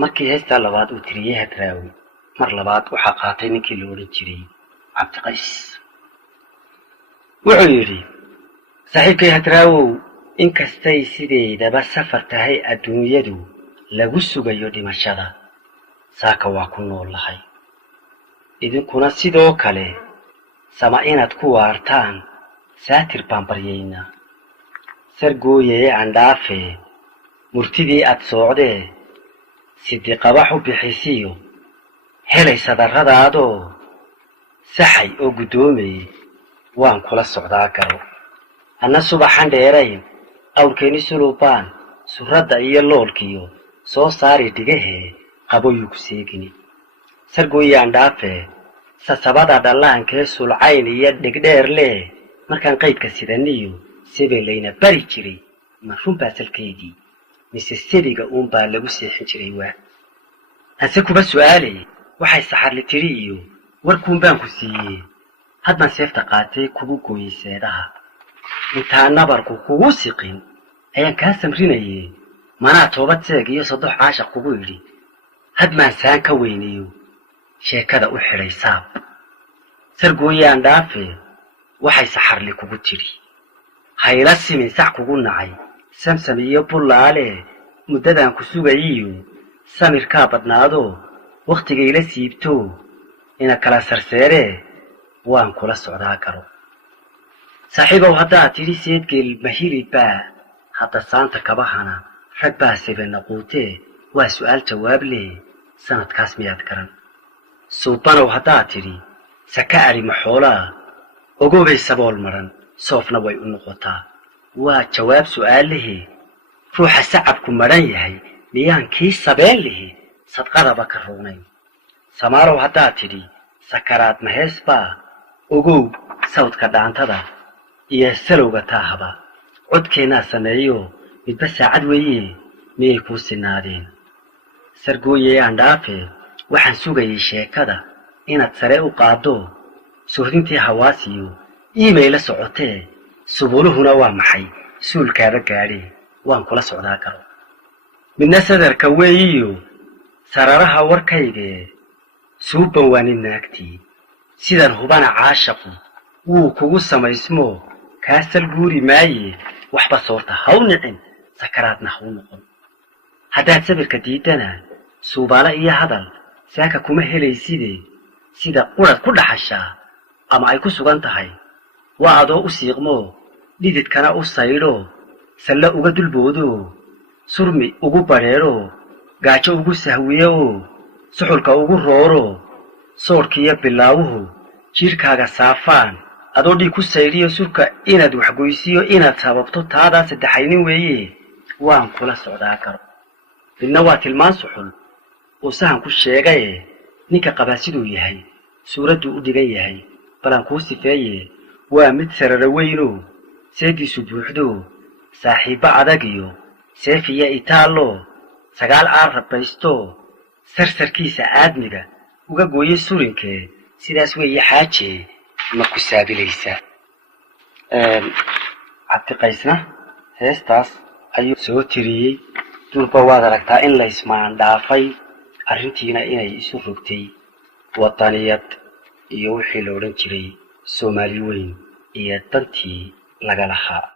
markii heesta labaad uu tiriyay Hadraawi mar labaad waxa qaatay ninkii la oran jiray Cabdiqays wuxuu yiri saaxiibkay Hadraawi in kastay sideedaba safar tahay adduunyadu lagu sugayo dhimashada saaka waa ku noolahay idinkuna sidoo kale sama inaad ku waartaan saatir baan baryayna sargooyay andhaafe murtidii aad socdee sidii qabax u bixisiyo helay sadarradaado saxay oo gudoomay waan kula socdaa garo ana subaxan dheeray awrkeeni sulubaan surada iyo loolkiyo soo saari dhigahe qaboyu ku seegini sargooyay andhaafe sasabada dhallaankee sulcayn iyo dhigdheer leh markaan qaydka sidaniyo sebelayna bari jiray marfun baasalkeedii mise siriga uun baa lagu seexin jiray waa hase kuba su'aalay waxay saxarli tiri iyo warkuun baan ku siiyey hadban seefta qaatay kugu gooyay seedaha intaa nabarku kugu siqin ayaan kaa samrinayay manaa toobad seeg iyo saddex caashaq kugu yidhi hadmaan saan ka weyniyo sheekada u xidhay saab sargooyaan dhaafe waxay saxarli kugu tiri hayla simin sac kugu nacay samsam iyo bullaale muddadan ku sugayiyo samirkaa badnaado waqtigayla siibto ina kala sarseeree waan kula socdaa garo saaxiibow haddaad tidhi seedgeel mahilid baa hadda saanta kabahana rag baa sebena quutee waa su'aal jawaab leh sanadkaas miyaad garan suubanow haddaad tidhi saka arima xoolaa ogoobay sabool maran soofna way u noqotaa waa jawaab su'aal leh ruuxa sacabku maran yahay miyaan kii sabeen leh sadqadaba ka roonay samaalow haddaad tidhi sakaraad mahees baa ogow sawdka dhaantada iyo salowga taahaba codkeennaa sameeyo midba saacad weeye miyay kuu sinaadeen sargooyay andhaafe waxaan sugayay sheekada inaad sare u qaaddo suhdintii hawaasiyo iimayla socotee subuluhuna waa maxay suulkaaba gaadhee waan kula socdaa garo midna sadarka weeyiyo sararaha warkaygee suuban waa nin naagtii sidan hubana caashaqu wuu kugu samaysmo kaasal guuri maaye waxba soorta haw nicin sakaraadna haw noqon haddaad sabirka diidana suubaala iyo hadal saaka kuma helaysidee sida qurad ku dhaxashaa ama ay ku sugan tahay waa adoo u siiqmo dhididkana u saydho salla uga dulboodo surmi ugu badheero gaajo ugu sahwiyo suxulka ugu rooro soorkiyo bilaawuhu jirkaaga saafaan adoo dhig ku sayriyo surka inaad waxgoysiyo inaad sababto taadaa saddexaynin weeye waan kula socdaa garo midna waa tilmaan suxul oo sahan ku sheegay ninka qabaa siduu yahay suuraddu u dhigan yahay balan kuu sifeeye waa mid sarara weyno seediisu buuxdo saaxiibba adag iyo seefiya itaallo sagaal aar rabaysto sarsarkiisa aadmiga uga gooyay surinkee sidaas weeye xaaje ma ku saabilaysa Cabdiqaysna heestaas ayuu soo tiriyay durba waad aragtaa in la ismaan dhaafay arrintiina inay isu rogtay wadaniyad iyo wixii la oran jiray Soomaali weyn iyo dantii laga lahaa